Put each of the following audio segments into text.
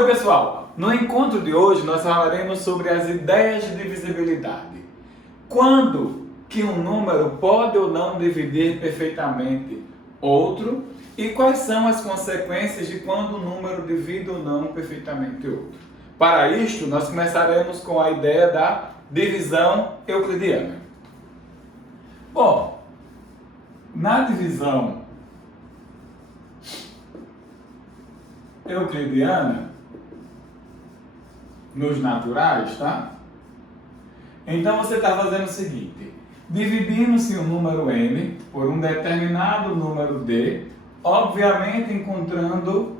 Oi pessoal, no encontro de hoje nós falaremos sobre as ideias de divisibilidade. Quando que um número pode ou não dividir perfeitamente outro e quais são as consequências de quando um número divide ou não perfeitamente outro. Para isto, nós começaremos com a ideia da divisão euclidiana. Bom, na divisão euclidiana, nos naturais, tá? Então você está fazendo o seguinte: dividindo-se um número n por um determinado número d, obviamente encontrando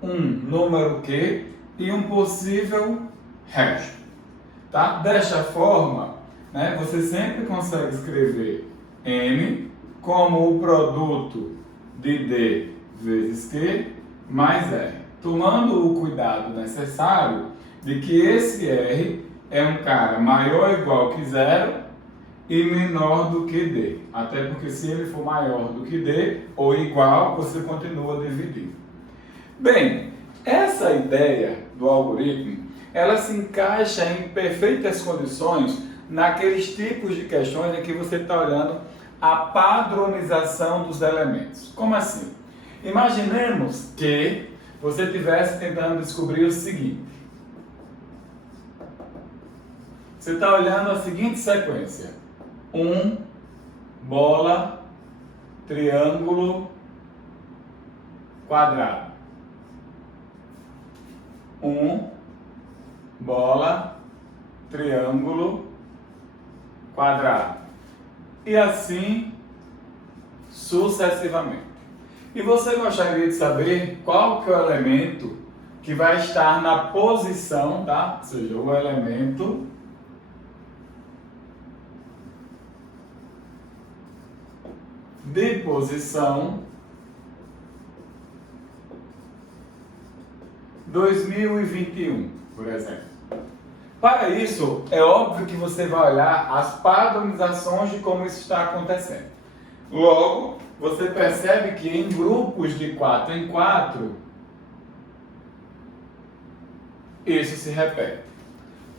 um número q e um possível resto, tá? Desta forma, né, você sempre consegue escrever n como o produto de d vezes q mais r, tomando o cuidado necessário de que esse r é um cara maior ou igual que zero e menor do que d. Até porque se ele for maior do que d ou igual, você continua dividindo. Bem, essa ideia do algoritmo, ela se encaixa em perfeitas condições naqueles tipos de questões em que você está olhando a padronização dos elementos. Como assim? Imaginemos que você estivesse tentando descobrir o seguinte. Você está olhando a seguinte sequência: 1, bola, triângulo, quadrado. 1, bola, triângulo, quadrado. E assim sucessivamente. E você gostaria de saber qual que é o elemento que vai estar na posição, tá? Ou seja, o elemento de posição 2021, por exemplo. Para isso, é óbvio que você vai olhar as padronizações de como isso está acontecendo. Logo, você percebe que em grupos de 4 em 4, isso se repete.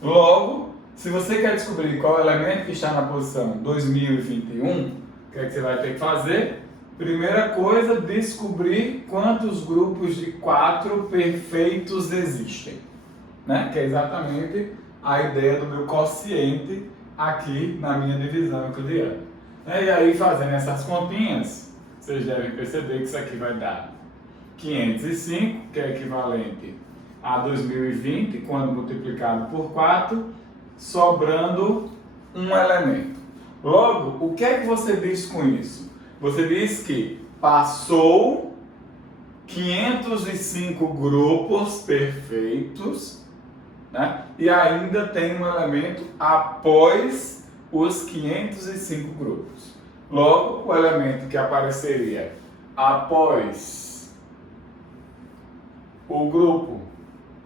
Logo, se você quer descobrir qual é o elemento que está na posição 2021, o que é que você vai ter que fazer? Primeira coisa, descobrir quantos grupos de 4 perfeitos existem, né? Que é exatamente a ideia do meu quociente aqui na minha divisão euclidiana. E aí, fazendo essas continhas, vocês devem perceber que isso aqui vai dar 505, que é equivalente a 2020, quando multiplicado por 4, sobrando um elemento. Logo, o que é que você diz com isso? Você diz que passou 505 grupos perfeitos, né? E ainda tem um elemento após os 505 grupos. Logo, o elemento que apareceria após o grupo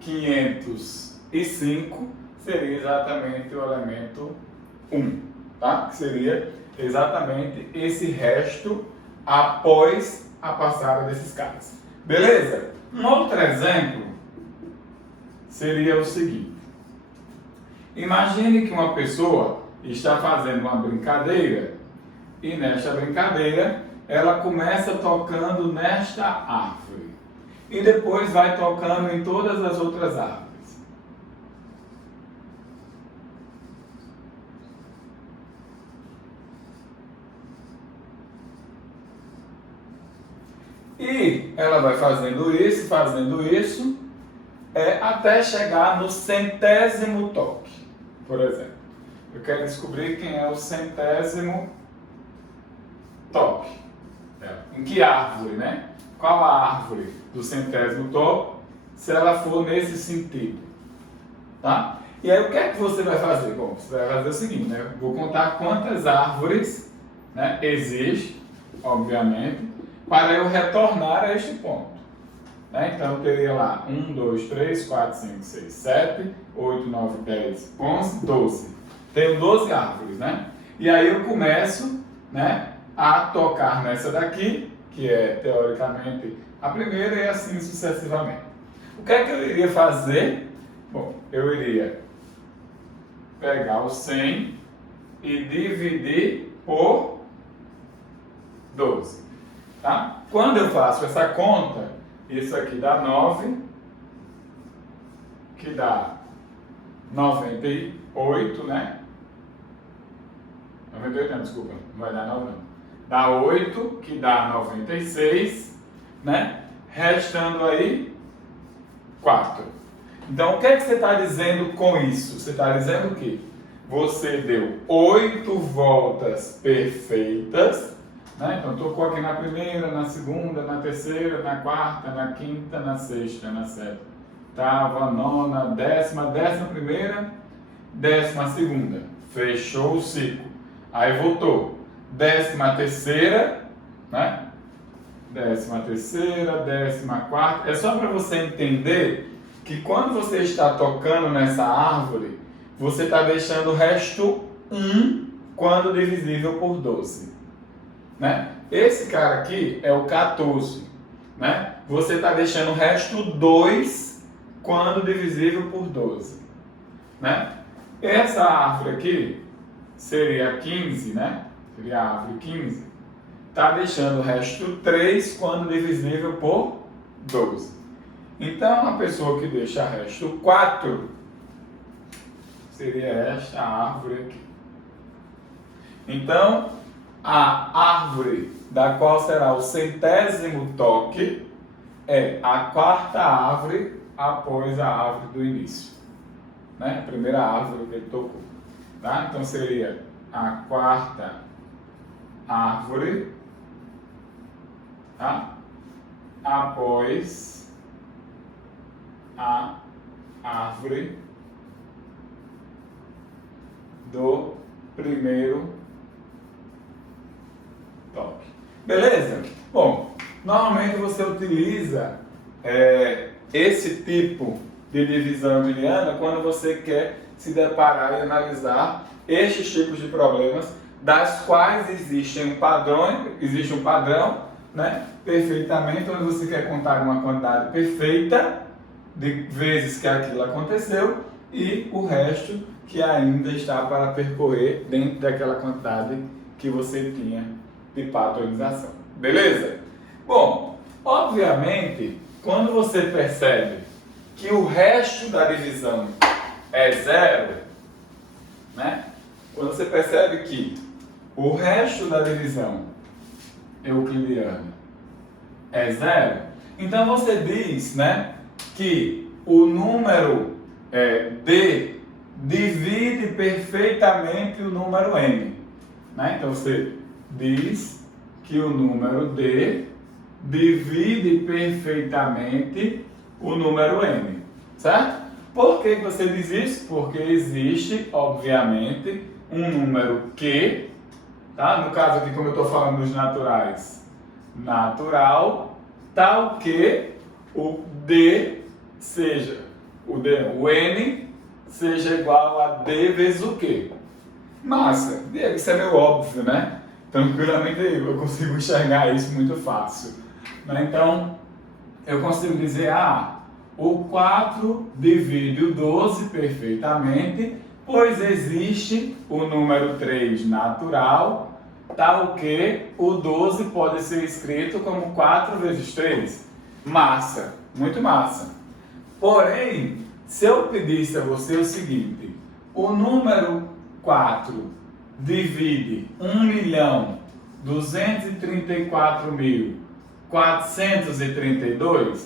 505 seria exatamente o elemento 1, tá? Que seria exatamente esse resto após a passada desses caras. Beleza? Um outro exemplo seria o seguinte. Imagine que uma pessoa está fazendo uma brincadeira e nesta brincadeira ela começa tocando nesta árvore e depois vai tocando em todas as outras árvores. E ela vai fazendo isso, até chegar no 100º toque, por exemplo. Eu quero descobrir quem é o 100º toque. Em que árvore, né? Qual a árvore do 100º toque, se ela for nesse sentido. Tá? E aí o que é que você vai fazer? Bom, você vai fazer o seguinte, né? Vou contar quantas árvores, né, existem, obviamente, para eu retornar a este ponto. Né? Então eu teria lá 1, 2, 3, 4, 5, 6, 7, 8, 9, 10, 11, 12. Tenho 12 árvores, né? E aí eu começo, né, a tocar nessa daqui, que é teoricamente a primeira, e assim sucessivamente. O que é que eu iria fazer? Bom, eu iria pegar o 100 e dividir por 12. Tá? Quando eu faço essa conta, isso aqui dá 9, que dá 98, né? 98 não, desculpa, não vai dar 9 não. Dá 8, que dá 96, né? Restando aí 4. Então, o que é que você está dizendo com isso? Você está dizendo que você deu 8 voltas perfeitas, né? Então, tocou aqui na primeira, na segunda, na terceira, na quarta, na quinta, na sexta, na sétima, oitava, nona, décima primeira, 12ª. Fechou o ciclo. Aí voltou. 13ª, né? 13ª, 14ª. É só para você entender que quando você está tocando nessa árvore, você está deixando o resto 1 quando divisível por 12. Né? Esse cara aqui é o 14. Né? Você está deixando o resto 2 quando divisível por 12. Né? Essa árvore aqui seria 15, né? Seria a árvore 15. Está deixando o resto 3 quando divisível por 12. Então, a pessoa que deixa o resto 4 seria esta árvore aqui. Então, a árvore da qual será o 100º toque é a 4ª árvore após a árvore do início. Né? A primeira árvore que ele tocou. Tá? Então, seria a 4ª árvore, tá? Após a árvore do primeiro toque. Beleza? Bom, normalmente você utiliza esse tipo de divisão euclidiana quando você quer se deparar e analisar estes tipos de problemas, das quais existe um padrão, né, perfeitamente, onde você quer contar uma quantidade perfeita de vezes que aquilo aconteceu e o resto que ainda está para percorrer dentro daquela quantidade que você tinha de padronização. Beleza? Bom, obviamente, quando você percebe que o resto da divisão é 0, né? Quando você percebe que o resto da divisão euclidiana é 0, então você diz, né, que o número D divide perfeitamente o número N. Né? Então você diz que o número D divide perfeitamente o número N. Certo? Por que você diz isso? Porque existe, obviamente, um número Q, tá? No caso aqui, como eu estou falando dos naturais, natural, tal que o D seja, o N seja igual a D vezes o Q. Massa, isso é meio óbvio, né? Tranquilamente eu consigo enxergar isso muito fácil. Né? Então, eu consigo dizer, o 4 divide o 12 perfeitamente, pois existe o número 3 natural, tal que o 12 pode ser escrito como 4 vezes 3. Massa, muito massa. Porém, se eu pedisse a você o seguinte, o número 4 divide 1.234.432,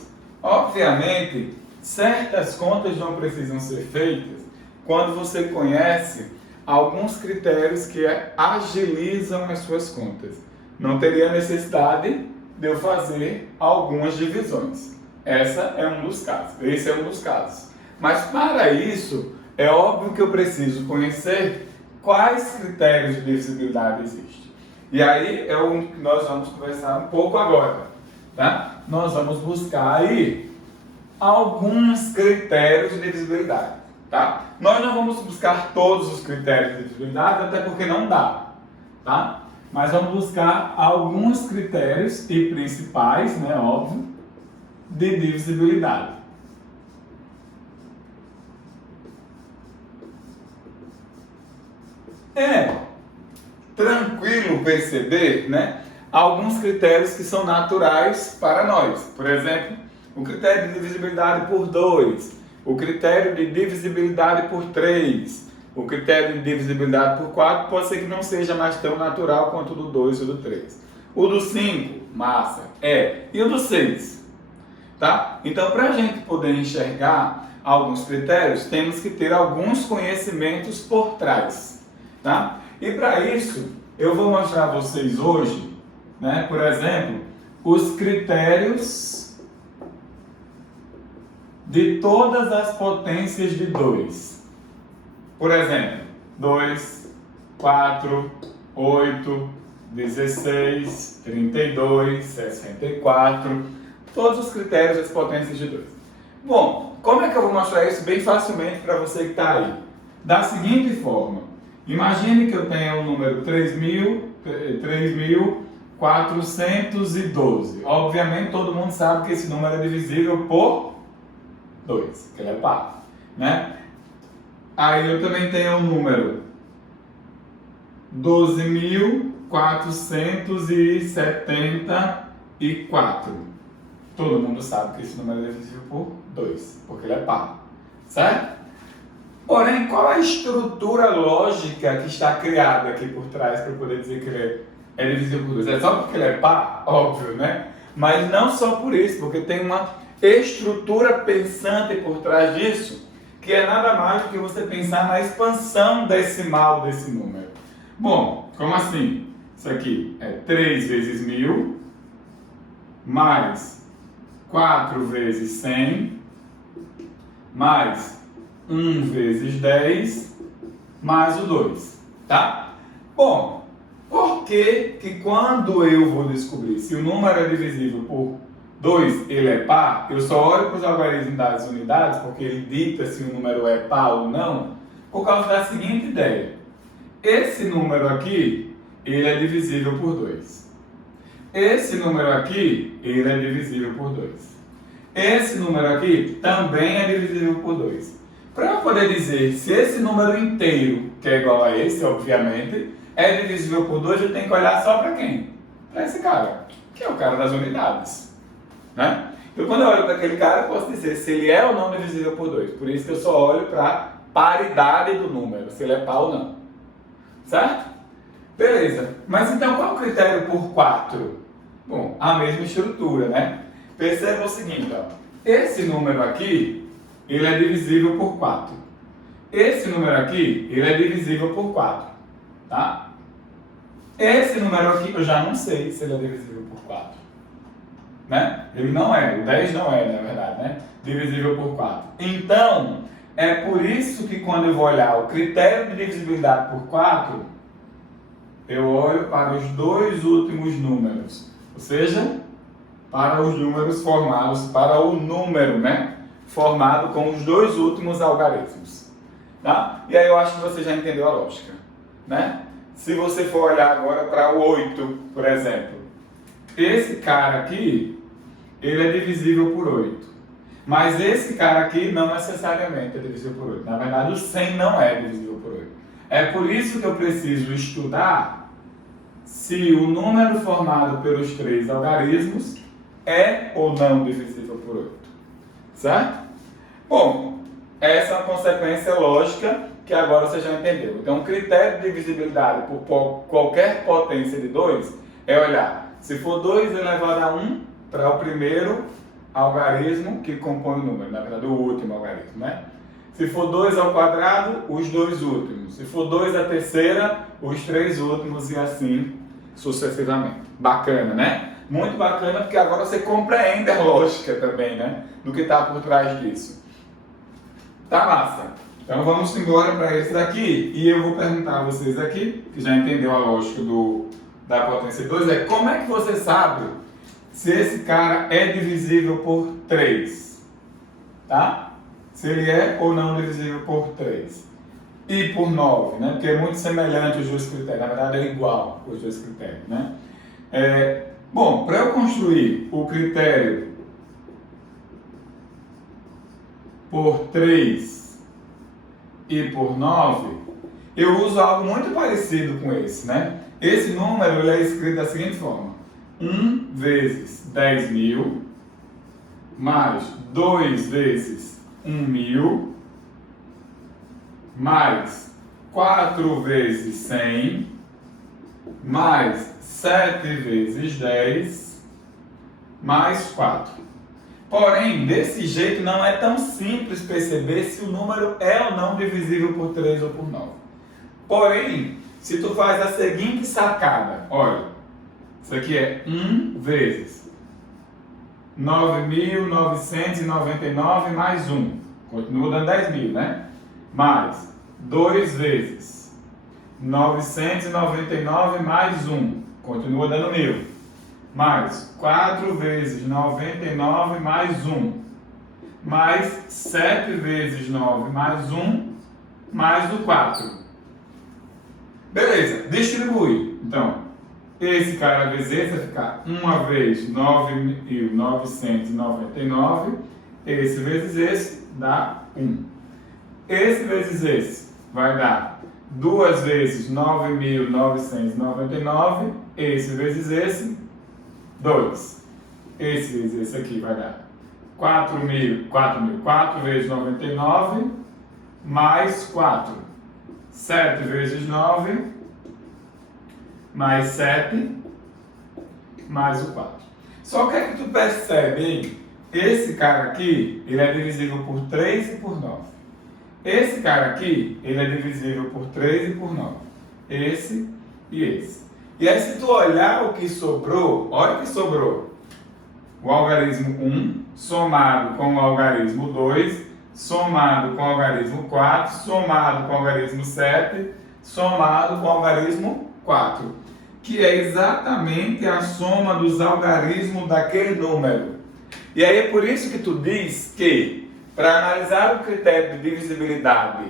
obviamente, certas contas não precisam ser feitas quando você conhece alguns critérios que agilizam as suas contas. Não teria necessidade de eu fazer algumas divisões. Esse é um dos casos. Mas para isso, é óbvio que eu preciso conhecer quais critérios de divisibilidade existem. E aí é o que nós vamos conversar um pouco agora. Tá? Nós vamos buscar aí alguns critérios de divisibilidade. Tá? Nós não vamos buscar todos os critérios de divisibilidade, até porque não dá. Tá? Mas vamos buscar alguns critérios e principais, né, óbvio, de divisibilidade. É tranquilo perceber, né, alguns critérios que são naturais para nós. Por exemplo, o critério de divisibilidade por 2, o critério de divisibilidade por 3, o critério de divisibilidade por 4 pode ser que não seja mais tão natural quanto o do 2 e o do 3. O do 5, massa, e o do 6, tá? Então, para a gente poder enxergar alguns critérios, temos que ter alguns conhecimentos por trás, tá? E para isso, eu vou mostrar a vocês hoje, né, por exemplo, os critérios de todas as potências de 2. Por exemplo, 2, 4, 8, 16, 32, 64, todos os critérios das potências de 2. Bom, como é que eu vou mostrar isso bem facilmente para você que está aí? Da seguinte forma, imagine que eu tenha o número 3.412. Obviamente todo mundo sabe que esse número é divisível por 2, que ele é par, né? Aí eu também tenho o número 12.474. Todo mundo sabe que esse número é divisível por 2, porque ele é par, certo? Porém, qual a estrutura lógica que está criada aqui por trás para poder dizer que ele é divisível por 2? É só porque ele é par? Óbvio, né? Mas não só por isso, porque tem uma estrutura pensante por trás disso, que é nada mais do que você pensar na expansão decimal desse número. Bom, como assim? Isso aqui é 3 vezes 1000, mais 4 vezes 100, mais 1 vezes 10, mais o 2, tá? Bom, por que que quando eu vou descobrir se o número é divisível por 2, ele é par, eu só olho para os algarismos das unidades, porque ele dita se o número é par ou não, por causa da seguinte ideia. Esse número aqui, ele é divisível por 2. Esse número aqui, ele é divisível por 2. Esse número aqui também é divisível por 2. Para eu poder dizer se esse número inteiro, que é igual a esse, obviamente, é divisível por 2, eu tenho que olhar só para quem? Para esse cara, que é o cara das unidades, né? Então, quando eu olho para aquele cara, eu posso dizer se ele é ou não divisível por 2. Por isso que eu só olho para a paridade do número, se ele é par ou não. Certo? Beleza. Mas então, qual é o critério por 4? Bom, a mesma estrutura, né? Perceba o seguinte, ó. Esse número aqui, ele é divisível por 4. Esse número aqui, ele é divisível por 4. Tá? Esse número aqui, eu já não sei se ele é divisível por 4. Né? Ele não é, o 10 não é, na verdade, né? Divisível por 4. Então, é por isso que quando eu vou olhar o critério de divisibilidade por 4, eu olho para os dois últimos números. Ou seja, para os números formados, para o número, né? Formado com os dois últimos algarismos. Tá? E aí eu acho que você já entendeu a lógica, né? Se você for olhar agora para o 8, por exemplo, esse cara aqui, ele é divisível por 8. Mas esse cara aqui não necessariamente é divisível por 8. Na verdade, o 100 não é divisível por 8. É por isso que eu preciso estudar se o número formado pelos três algarismos é ou não divisível por 8. Certo? Bom, essa é uma consequência lógica que agora você já entendeu. Então, o critério de divisibilidade por qualquer potência de 2 é olhar se for 2 elevado a 1 para o primeiro algarismo que compõe o número, na verdade, o último algarismo, né? Se for 2 ao quadrado, os dois últimos. Se for 2 à terceira, os três últimos e assim sucessivamente. Bacana, né? Muito bacana, porque agora você compreende a lógica também, né? Do que está por trás disso. Tá massa? Então vamos embora para esse daqui e eu vou perguntar a vocês aqui, que já entendeu a lógica da potência 2, é como é que você sabe se esse cara é divisível por 3, tá? Se ele é ou não divisível por 3. E por 9, né? Porque é muito semelhante os dois critérios, na verdade é igual os dois critérios, né? Bom, para eu construir o critério por 3 e por 9, eu uso algo muito parecido com esse, né? Esse número ele é escrito da seguinte forma: 1 vezes 10.000 mais 2 vezes 1.000 mais 4 vezes 100 mais 7 vezes 10 mais 4. Porém, desse jeito não é tão simples perceber se o número é ou não divisível por 3 ou por 9. Porém, se tu faz a seguinte sacada, olha, isso aqui é 1 vezes 9.999 mais 1, continua dando 10.000, né? Mais 2 vezes 999 mais 1, continua dando 1.000. Mais 4 vezes 99 mais 1, mais 7 vezes 9 mais 1, mais o 4. Beleza, distribui. Então, esse cara vezes esse vai ficar 1 vez 9.999, esse vezes esse dá 1. Esse vezes esse vai dar 2 vezes 9.999, esse vezes esse, 2. Esse vezes esse aqui vai dar 4 vezes 99, mais 4. 7 vezes 9, mais 7, mais o 4. Só que é que tu percebe, hein? Esse cara aqui, ele é divisível por 3 e por 9. Esse cara aqui, ele é divisível por 3 e por 9. Esse e esse. E aí, se tu olhar o que sobrou, olha o que sobrou. O algarismo 1, somado com o algarismo 2, somado com o algarismo 4, somado com o algarismo 7, somado com o algarismo 4. Que é exatamente a soma dos algarismos daquele número. E aí é por isso que tu diz que, para analisar o critério de divisibilidade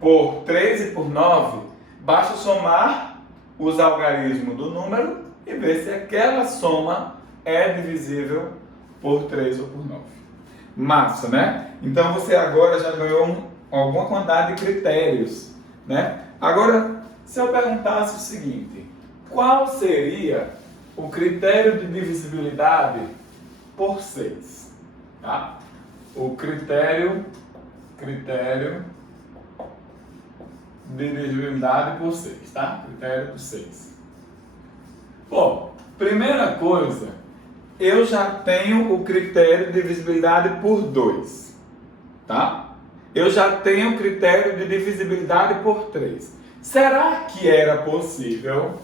por 3 e por 9, basta somar os algarismos do número e ver se aquela soma é divisível por 3 ou por 9. Massa, né? Então você agora já ganhou alguma quantidade de critérios, né? Agora, se eu perguntasse o seguinte: qual seria o critério de divisibilidade por 6? Tá? O critério de divisibilidade por 6, tá? Critério por 6. Bom, primeira coisa, eu já tenho o critério de divisibilidade por 2, tá? Eu já tenho o critério de divisibilidade por 3. Será que era possível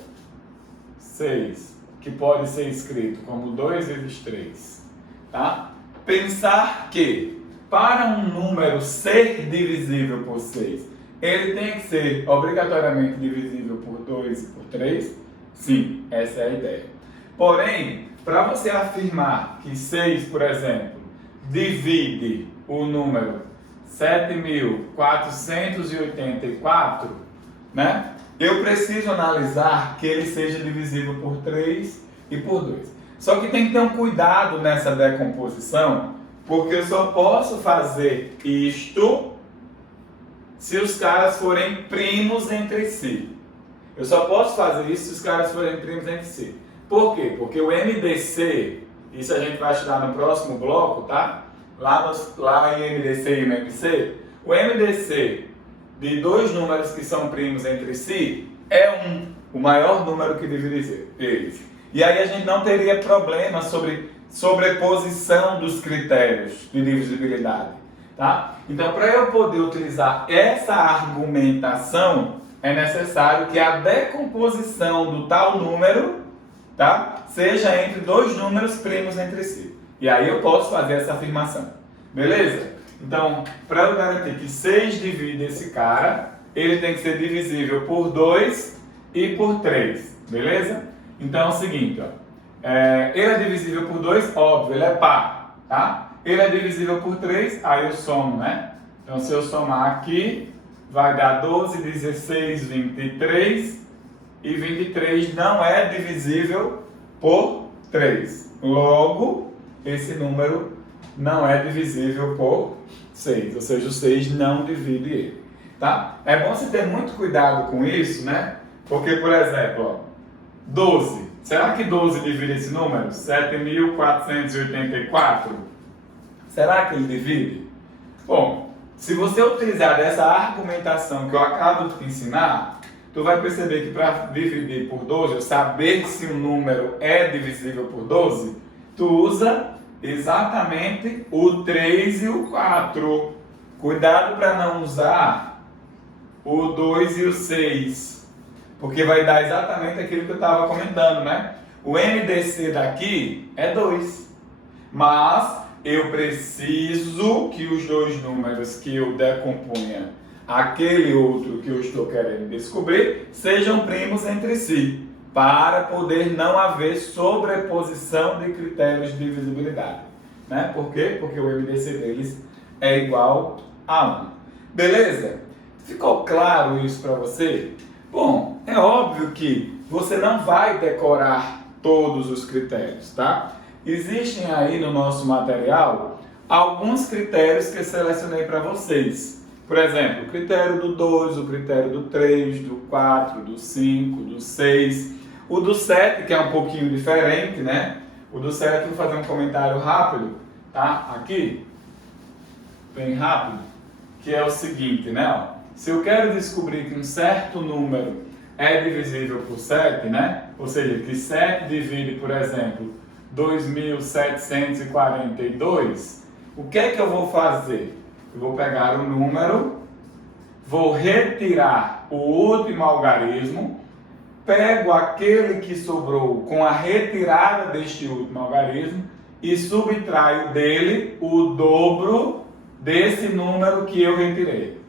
6, que pode ser escrito como 2 vezes 3, tá? Pensar que para um número ser divisível por 6, ele tem que ser obrigatoriamente divisível por 2 e por 3? Sim, essa é a ideia. Porém, para você afirmar que 6, por exemplo, divide o número 7.484, né? Eu preciso analisar que ele seja divisível por 3 e por 2. Só que tem que ter um cuidado nessa decomposição, porque eu só posso fazer isto se os caras forem primos entre si. Eu só posso fazer isso se os caras forem primos entre si. Por quê? Porque o MDC, isso a gente vai estudar no próximo bloco, tá? Lá em MDC e MMC, o MDC de dois números que são primos entre si é 1, o maior número que divide eles. E aí a gente não teria problema sobre sobreposição dos critérios de divisibilidade, tá? Então, para eu poder utilizar essa argumentação, é necessário que a decomposição do tal número, tá, seja entre dois números primos entre si. E aí eu posso fazer essa afirmação. Beleza? Então, para eu garantir que 6 divide esse cara, ele tem que ser divisível por 2 e por 3. Beleza? Então é o seguinte, ó. Ele é divisível por 2, óbvio, ele é par, tá? Ele é divisível por 3, aí eu somo, né? Então se eu somar aqui, vai dar 12, 16, 23, e 23 não é divisível por 3. Logo, esse número não é divisível por 6, ou seja, o 6 não divide ele. tá? É bom você ter muito cuidado com isso, né? Porque, por exemplo, ó, 12. Será que 12 divide esse número? 7.484? Será que ele divide? Bom, se você utilizar dessa argumentação que eu acabo de te ensinar, tu vai perceber que para dividir por 12, ou saber se um número é divisível por 12, tu usa exatamente o 3 e o 4. Cuidado para não usar o 2 e o 6, porque vai dar exatamente aquilo que eu estava comentando, né? O MDC daqui é 2, mas eu preciso que os dois números que eu decomponha aquele outro que eu estou querendo descobrir sejam primos entre si, para poder não haver sobreposição de critérios de divisibilidade, né? Por quê? Porque o MDC deles é igual a 1. Beleza? Ficou claro isso para você? Bom, é óbvio que você não vai decorar todos os critérios, tá? Existem aí no nosso material alguns critérios que eu selecionei para vocês. Por exemplo, o critério do 2, o critério do 3, do 4, do 5, do 6, o do 7, que é um pouquinho diferente, né? O do 7 eu vou fazer um comentário rápido, tá? Aqui, bem rápido, que é o seguinte, né? Ó, se eu quero descobrir que um certo número é divisível por 7, né? Ou seja, que 7 divide, por exemplo, 2.742, o que é que eu vou fazer? Eu vou pegar o número, vou retirar o último algarismo, pego aquele que sobrou com a retirada deste último algarismo e subtraio dele o dobro desse número que eu retirei,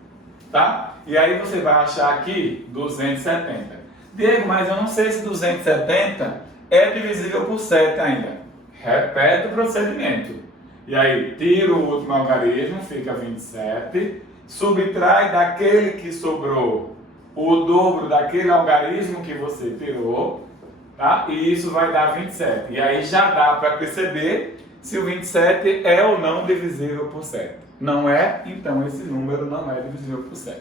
tá? E aí você vai achar aqui 270. Diego, mas eu não sei se 270 é divisível por 7 ainda. Repete o procedimento. E aí, tira o último algarismo, fica 27, subtrai daquele que sobrou o dobro daquele algarismo que você tirou, tá? E isso vai dar 27. E aí já dá para perceber se o 27 é ou não divisível por 7. Não é, então esse número não é divisível por 7.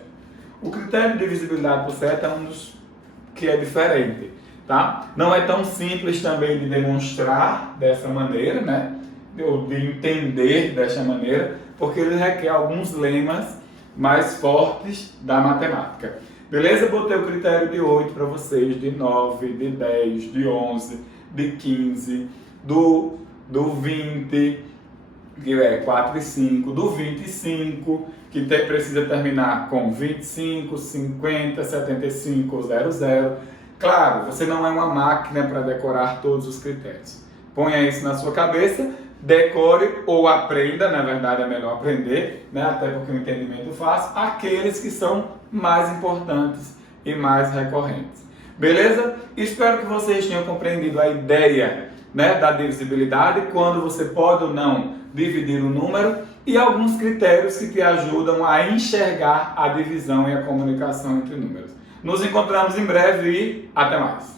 O critério de divisibilidade por 7 é um dos que é diferente, tá? Não é tão simples também de demonstrar dessa maneira, né? Ou de entender desta maneira, porque ele requer alguns lemas mais fortes da matemática. Beleza? Eu botei o critério de 8 para vocês, de 9, de 10, de 11, de 15, do 20, que é 4 e 5, do 25, que precisa terminar com 25, 50, 75 ou 00. Claro, você não é uma máquina para decorar todos os critérios. Ponha isso na sua cabeça, decore ou aprenda, na verdade é melhor aprender, né? Até porque o entendimento fácil, aqueles que são mais importantes e mais recorrentes. Beleza? Espero que vocês tenham compreendido a ideia, né, da divisibilidade, quando você pode ou não dividir o número e alguns critérios que te ajudam a enxergar a divisão e a comunicação entre números. Nos encontramos em breve e até mais!